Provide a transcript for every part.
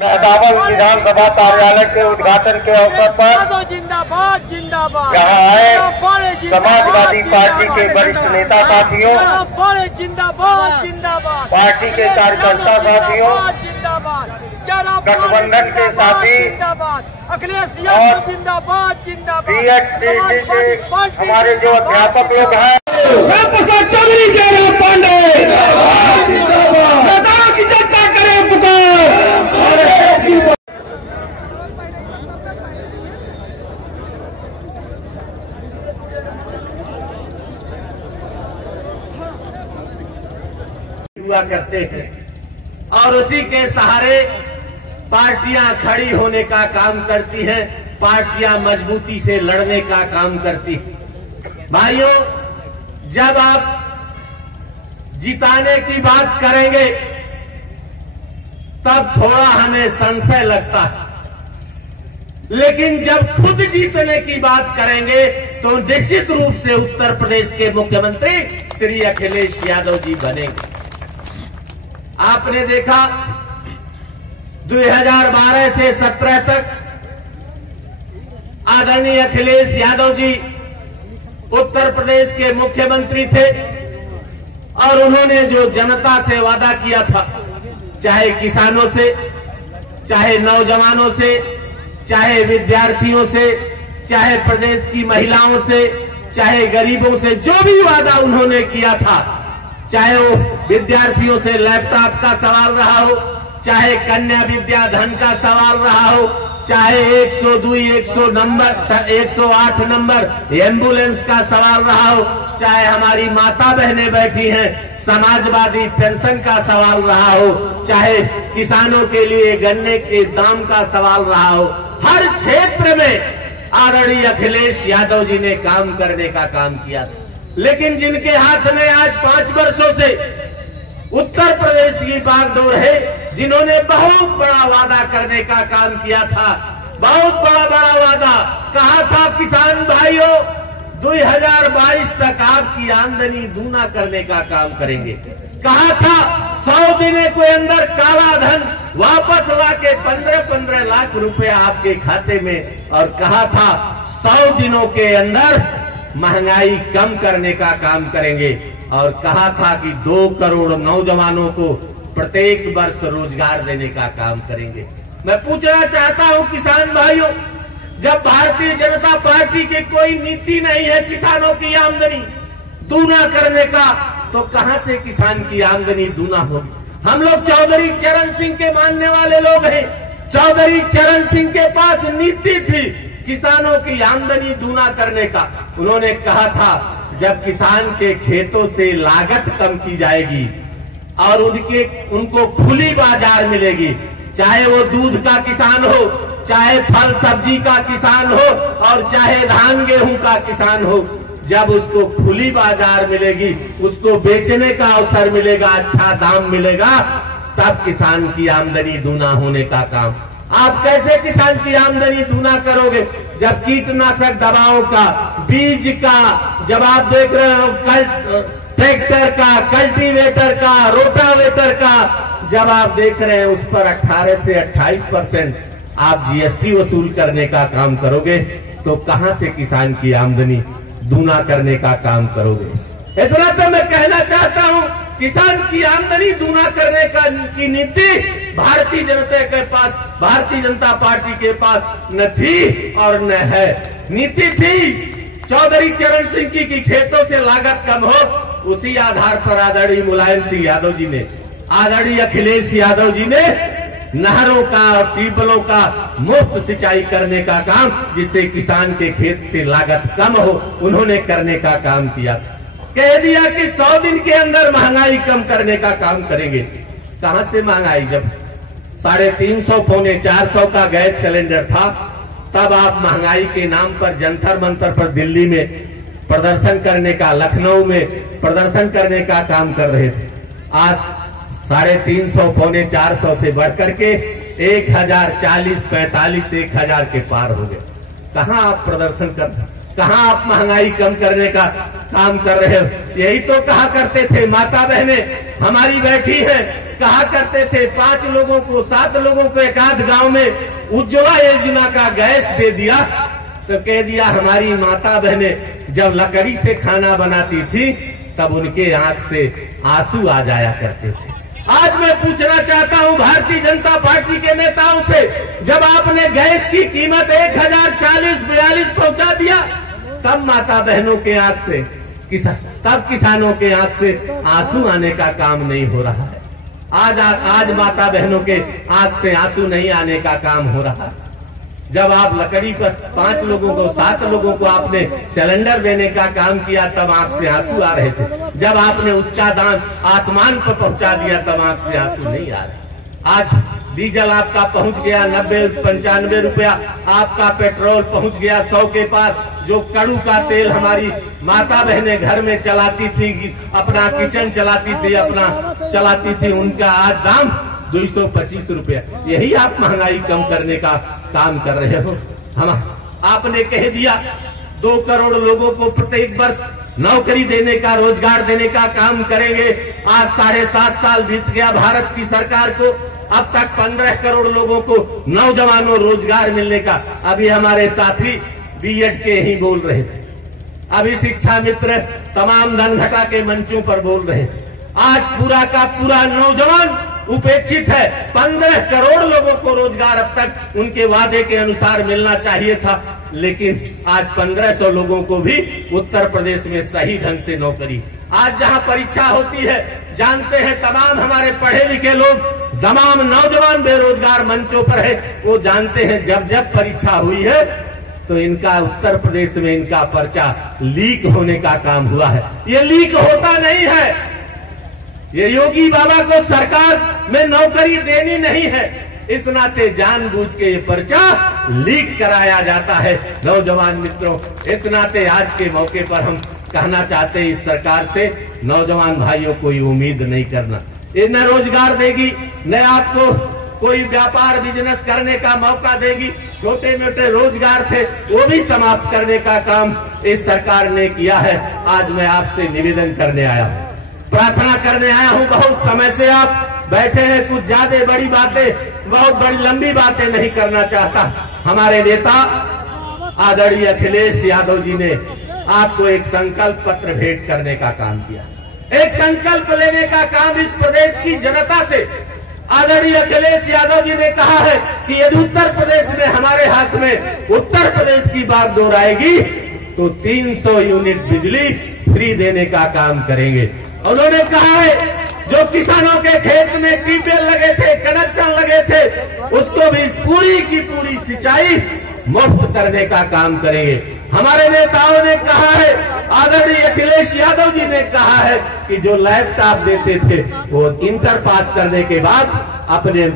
मेहदावल विधानसभा कार्यालय के उद्घाटन के अवसर पर जिंदाबाद जिंदाबाद यहाँ आए समाजवादी पार्टी के वरिष्ठ नेता साथियों, जिंदाबाद जिंदाबाद पार्टी के कार्यकर्ता साथियों, जिंदाबाद गठबंधन के साथी अखिलेश और जिंदाबाद जिंदाबाद बीएचडीसी के हमारे जो अध्यापक लोग हैं, चौधरी जयराम पांडे की जनता करे पुकार। हुआ करते हैं और उसी के सहारे पार्टियां खड़ी होने का काम करती हैं, पार्टियां मजबूती से लड़ने का काम करती हैं। भाइयों, जब आप जिताने की बात करेंगे तब थोड़ा हमें संशय लगता है, लेकिन जब खुद जीतने की बात करेंगे तो निश्चित रूप से उत्तर प्रदेश के मुख्यमंत्री श्री अखिलेश यादव जी बनेंगे। आपने देखा 2012 से 17 तक आदरणीय अखिलेश यादव जी उत्तर प्रदेश के मुख्यमंत्री थे और उन्होंने जो जनता से वादा किया था, चाहे किसानों से, चाहे नौजवानों से, चाहे विद्यार्थियों से, चाहे प्रदेश की महिलाओं से, चाहे गरीबों से, जो भी वादा उन्होंने किया था, चाहे वो विद्यार्थियों से लैपटॉप का सवाल रहा हो, चाहे कन्या विद्या धन का सवाल रहा हो, चाहे 102, 108 नंबर एम्बुलेंस का सवाल रहा हो, चाहे हमारी माता बहनें बैठी हैं समाजवादी पेंशन का सवाल रहा हो, चाहे किसानों के लिए गन्ने के दाम का सवाल रहा हो, हर क्षेत्र में आदरणीय अखिलेश यादव जी ने काम करने का काम किया था। लेकिन जिनके हाथ में आज 5 वर्षों से उत्तर प्रदेश की बागडोर है, जिन्होंने बहुत बड़ा वादा करने का काम किया था, बहुत बड़ा वादा कहा था, किसान भाइयों 2022 तक आपकी आमदनी दूना करने का काम करेंगे। कहा था 100 दिनों के अंदर काला धन वापस लाके 15-15 लाख रुपया आपके खाते में, और कहा था 100 दिनों के अंदर महंगाई कम करने का काम करेंगे, और कहा था कि 2 करोड़ नौजवानों को प्रत्येक वर्ष रोजगार देने का काम करेंगे। मैं पूछना चाहता हूं किसान भाइयों, जब भारतीय जनता पार्टी की कोई नीति नहीं है किसानों की आमदनी दूना करने का, तो कहां से किसान की आमदनी दूना होगी? हम लोग चौधरी चरण सिंह के मानने वाले लोग हैं। चौधरी चरण सिंह के पास नीति थी किसानों की आमदनी दूना करने का। उन्होंने कहा था जब किसान के खेतों से लागत कम की जाएगी और उनको खुली बाजार मिलेगी, चाहे वो दूध का किसान हो, चाहे फल सब्जी का किसान हो, और चाहे धान गेहूं का किसान हो, जब उसको खुली बाजार मिलेगी, उसको बेचने का अवसर मिलेगा, अच्छा दाम मिलेगा, तब किसान की आमदनी दूना होने का काम। आप कैसे किसान की आमदनी दूना करोगे? जब कीटनाशक दवाओं का, बीज का, जब आप देख रहे हो ट्रैक्टर का, कल्टीवेटर का, रोटावेटर का, जब आप देख रहे हैं उस पर 18 से 28% आप जीएसटी वसूल करने का काम करोगे, तो कहां से किसान की आमदनी दूना करने का काम करोगे? इसलिए तो मैं कहना चाहता हूं, किसान की आमदनी दूना करने की नीति भारतीय जनता पार्टी के पास न थी और न है। नीति थी चौधरी चरण सिंह की खेतों से लागत कम हो, उसी आधार पर आदरणीय मुलायम सिंह यादव जी ने, आदरणीय अखिलेश यादव जी ने नहरों का और ट्यूबवेलों का मुफ्त सिंचाई करने का काम, जिससे किसान के खेत की लागत कम हो, उन्होंने करने का काम किया था। कह दिया कि 100 दिन के अंदर महंगाई कम करने का काम करेंगे। कहां से महंगाई? जब 350 पौने 400 का गैस सिलेंडर था, तब आप महंगाई के नाम पर जंतर मंतर पर दिल्ली में प्रदर्शन करने का, लखनऊ में प्रदर्शन करने का काम कर रहे थे। आज 350 पौने 400 से बढ़कर के 1040, 45, 1000 के पार हो गए। कहां आप प्रदर्शन कर, कहां आप महंगाई कम करने का काम कर रहे हो? यही तो कहा करते थे, माता बहनें हमारी बैठी हैं, कहा करते थे 5 लोगों को 7 लोगों को एक आध गांव में उज्ज्वला योजना का गैस दे दिया तो कह दिया हमारी माता बहनें जब लकड़ी से खाना बनाती थी तब उनके आंख से आंसू आ जाया करते थे। आज मैं पूछना चाहता हूं भारतीय जनता पार्टी के नेताओं से, जब आपने गैस की कीमत 1040-42 पहुंचा दिया तब माता बहनों के आंख से तब किसानों के आंख से आंसू आने का काम नहीं हो रहा है। आज माता बहनों के आंख से आंसू नहीं आने का काम हो रहा है। जब आप लकड़ी पर 5 लोगों को 7 लोगों को आपने सिलेंडर देने का काम किया तब आंख से आंसू आ रहे थे। जब आपने उसका दाम आसमान पर पहुंचा दिया तब आंख से आंसू नहीं आ रहे। आज डीजल आपका पहुंच गया 90-95 रुपया, आपका पेट्रोल पहुंच गया 100 के पार। जो कड़ू का तेल हमारी माता बहनें घर में चलाती थी, अपना किचन चलाती थी, उनका आज दाम 225 रुपया। यही आप महंगाई कम करने का काम कर रहे हो। आपने कह दिया 2 करोड़ लोगों को प्रत्येक वर्ष नौकरी देने का, रोजगार देने का काम करेंगे। आज 7.5 साल बीत गया भारत की सरकार को, अब तक 15 करोड़ लोगों को नौजवानों रोजगार मिलने का। अभी हमारे साथी बीएड के ही बोल रहे थे, अभी शिक्षा मित्र तमाम धनघटा के मंचों पर बोल रहे थे। आज पूरा का पूरा नौजवान उपेक्षित है। 15 करोड़ लोगों को रोजगार अब तक उनके वादे के अनुसार मिलना चाहिए था, लेकिन आज 1500 लोगों को भी उत्तर प्रदेश में सही ढंग से नौकरी। आज जहां परीक्षा होती है, जानते हैं तमाम हमारे पढ़े लिखे लोग, तमाम नौजवान बेरोजगार मंचों पर है, वो जानते हैं जब परीक्षा हुई है तो इनका उत्तर प्रदेश में इनका पर्चा लीक होने का काम हुआ है। ये लीक होता नहीं है। ये योगी बाबा को सरकार में नौकरी देनी नहीं है, इस नाते जानबूझ के ये पर्चा लीक कराया जाता है। नौजवान मित्रों, इस नाते आज के मौके पर हम कहना चाहते हैं इस सरकार से, नौजवान भाइयों कोई उम्मीद नहीं करना। ये न रोजगार देगी, न आपको कोई व्यापार बिजनेस करने का मौका देगी। छोटे मोटे रोजगार थे वो भी समाप्त करने का काम इस सरकार ने किया है। आज मैं आपसे निवेदन करने आया हूं, प्रार्थना करने आया हूं। बहुत समय से आप बैठे हैं, कुछ ज्यादा बड़ी बातें, बहुत बड़ी लंबी बातें नहीं करना चाहता। हमारे नेता आदरणीय अखिलेश यादव जी ने आपको एक संकल्प पत्र भेंट करने का काम किया, एक संकल्प लेने का काम इस प्रदेश की जनता से। आदरणीय अखिलेश यादव जी ने कहा है कि यदि उत्तर प्रदेश में हमारे हाथ में उत्तर प्रदेश की बात दोहराएगी तो 300 यूनिट बिजली फ्री देने का काम करेंगे। उन्होंने कहा है जो किसानों के खेत में ट्यूबवेल लगे थे, कनेक्शन लगे थे, उसको भी पूरी की पूरी सिंचाई मुफ्त करने का काम करेंगे। हमारे नेताओं ने कहा है, आदरणीय अखिलेश यादव जी ने कहा है कि जो लैपटॉप देते थे वो इंटर पास करने के बाद अपने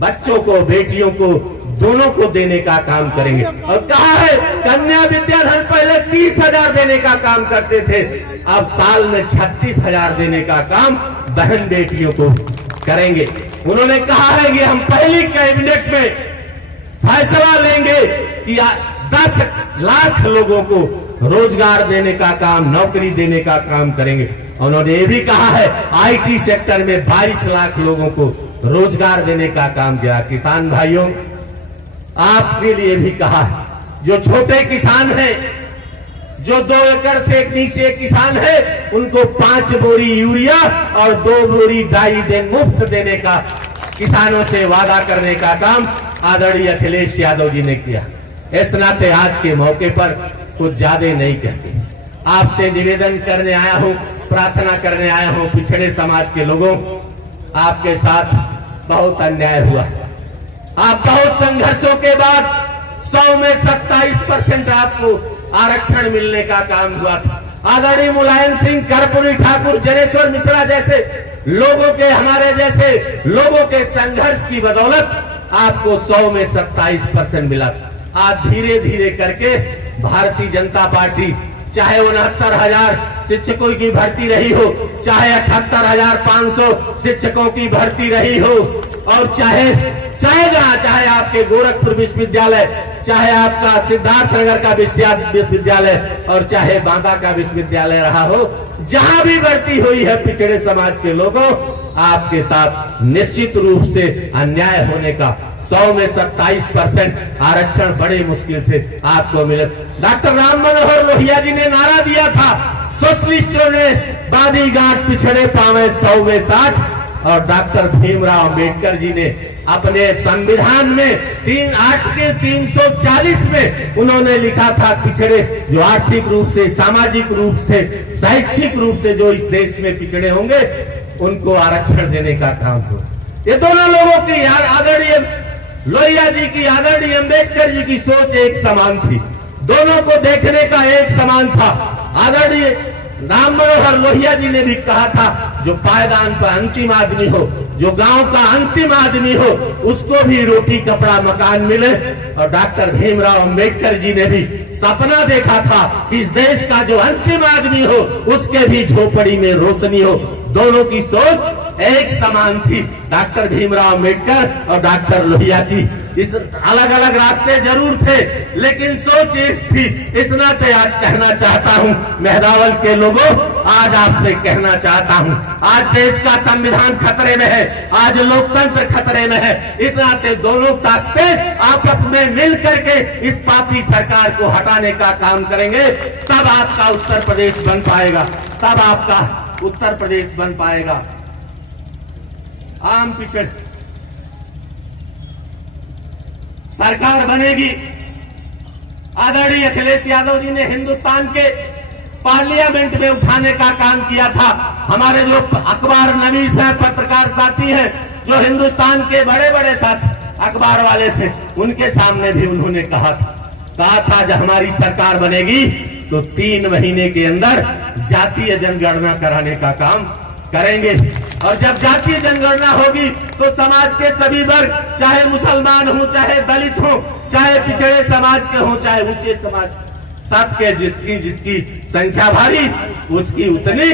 बच्चों को, बेटियों को, दोनों को देने का काम करेंगे। और कहा है कन्या विद्याधन पहले 30,000 देने का काम करते थे, अब साल में 36,000 देने का काम बहन बेटियों को करेंगे। उन्होंने कहा है कि हम पहली कैबिनेट में फैसला लेंगे कि 10 लाख लोगों को रोजगार देने का काम, नौकरी देने का काम करेंगे। उन्होंने ये भी कहा है आईटी सेक्टर में 22 लाख लोगों को रोजगार देने का काम किया। किसान भाइयों, आपके लिए भी कहा है, जो छोटे किसान हैं, जो 2 एकड़ से नीचे किसान है, उनको 5 बोरी यूरिया और 2 बोरी डाई मुफ्त देने का किसानों से वादा करने का काम आदरणीय अखिलेश यादव जी ने किया। इस नाते आज के मौके पर कुछ ज्यादा नहीं कहते, आपसे निवेदन करने आया हूं, प्रार्थना करने आया हूं। पिछड़े समाज के लोगों, आपके साथ बहुत अन्याय हुआ। आप बहुत संघर्षों के बाद 100 में 27% आपको आरक्षण मिलने का काम हुआ था। आदरणीय मुलायम सिंह, कर्पूरी ठाकुर, जनेश्वर मिश्रा जैसे लोगों के, हमारे जैसे लोगों के संघर्ष की बदौलत आपको 100 में 27% मिला था। आज धीरे धीरे करके भारतीय जनता पार्टी, चाहे 69,000 शिक्षकों की भर्ती रही हो, चाहे 78,500 शिक्षकों की भर्ती रही हो, और चाहे आपके गोरखपुर विश्वविद्यालय चाहे आपका सिद्धार्थनगर का विश्वविद्यालय और चाहे बांदा का विश्वविद्यालय रहा हो, जहां भी भर्ती हुई है पिछड़े समाज के लोगों, आपके साथ निश्चित रूप से अन्याय होने का 100 में 27% आरक्षण बड़े मुश्किल से आपको मिले। डॉक्टर राम मनोहर लोहिया जी ने नारा दिया था, सोशलिस्टों ने बादी गांठ पिछड़े पावे 100 में 60, और डॉक्टर भीमराव अम्बेडकर जी ने अपने संविधान में 8 के 340 में उन्होंने लिखा था, पिछड़े जो आर्थिक रूप से, सामाजिक रूप से, शैक्षिक रूप से जो इस देश में पिछड़े होंगे उनको आरक्षण देने का काम हो। ये दोनों लोगों की, आदरणीय लोहिया जी की, आदरणीय अम्बेडकर जी की सोच एक समान थी, दोनों को देखने का एक समान था। आदरणीय राम मनोहर लोहिया जी ने भी कहा था, जो पायदान पर अंतिम आदमी हो, जो गांव का अंतिम आदमी हो, उसको भी रोटी कपड़ा मकान मिले। और डॉक्टर भीमराव अम्बेडकर जी ने भी सपना देखा था कि इस देश का जो अंतिम आदमी हो उसके भी झोपड़ी में रोशनी हो। दोनों की सोच एक समान थी, डॉक्टर भीमराव अम्बेडकर और डॉक्टर लोहिया की। इस अलग अलग रास्ते जरूर थे, लेकिन सोच एक थी। इस नाते आज कहना चाहता हूं, मेहदावल के लोगों, आज आपसे कहना चाहता हूं, आज देश का संविधान खतरे में है, आज लोकतंत्र खतरे में है। इस नाते दोनों ताकतें आपस में मिल करके इस पापी सरकार को हटाने का काम करेंगे, तब आपका उत्तर प्रदेश बन पाएगा, तब आपका उत्तर प्रदेश बन पाएगा। आम पिछड़ सरकार बनेगी। आदरणीय अखिलेश यादव जी ने हिंदुस्तान के पार्लियामेंट में उठाने का काम किया था। हमारे जो अखबार नवीस हैं, पत्रकार साथी हैं, जो हिंदुस्तान के बड़े बड़े साथी अखबार वाले थे, उनके सामने भी उन्होंने कहा था जब हमारी सरकार बनेगी तो 3 महीने के अंदर जातीय जनगणना कराने का काम करेंगे। और जब जातीय जनगणना होगी तो समाज के सभी वर्ग, चाहे मुसलमान हो, चाहे दलित हो, चाहे पिछड़े समाज के हो, चाहे ऊंचे समाज, सबके जितनी संख्या भारी, उसकी उतनी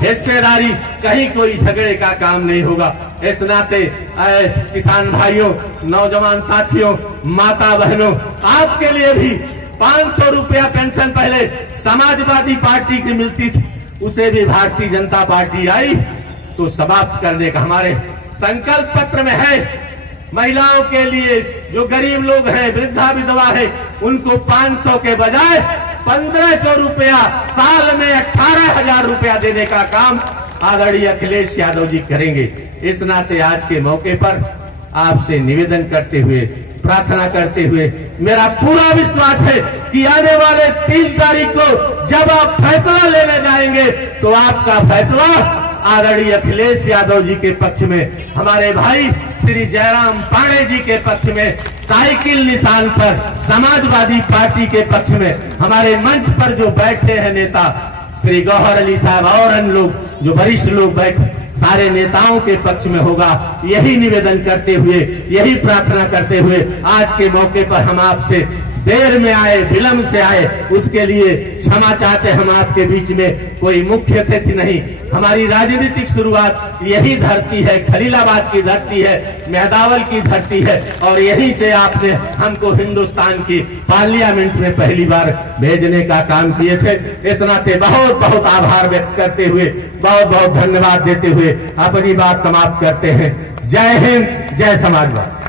हिस्सेदारी। कहीं कोई झगड़े का काम नहीं होगा। इस नाते किसान भाइयों, नौजवान साथियों, माता बहनों, आपके लिए भी 500 रुपया पेंशन पहले समाजवादी पार्टी की मिलती थी, उसे भी भारतीय जनता पार्टी आई तो समाप्त करने का हमारे संकल्प पत्र में है। महिलाओं के लिए, जो गरीब लोग हैं, वृद्धा विधवा है, उनको 500 के बजाय 1500 रुपया, साल में 18,000 रुपया देने का काम आदरणीय अखिलेश यादव जी करेंगे। इस नाते आज के मौके पर आपसे निवेदन करते हुए, प्रार्थना करते हुए, मेरा पूरा विश्वास है कि आने वाले 3 तारीख को जब आप फैसला लेने जाएंगे तो आपका फैसला आदरणीय अखिलेश यादव जी के पक्ष में, हमारे भाई श्री जयराम पांडे जी के पक्ष में, साइकिल निशान पर समाजवादी पार्टी के पक्ष में, हमारे मंच पर जो बैठे हैं नेता श्री गौहर अली साहब और अन्य लोग, जो वरिष्ठ लोग बैठे, सारे नेताओं के पक्ष में होगा। यही निवेदन करते हुए, यही प्रार्थना करते हुए आज के मौके पर हम आपसे देर में आए, विलंब से आए, उसके लिए क्षमा चाहते। हम आपके बीच में कोई मुख्य अतिथि नहीं। हमारी राजनीतिक शुरुआत यही धरती है, खलीलाबाद की धरती है, मेहदावल की धरती है, और यहीं से आपने हमको हिंदुस्तान की पार्लियामेंट में पहली बार भेजने का काम किए थे। इस नाते बहुत बहुत आभार व्यक्त करते हुए, बहुत बहुत धन्यवाद देते हुए अपनी बात समाप्त करते हैं। जय हिंद, जय समाजवाद।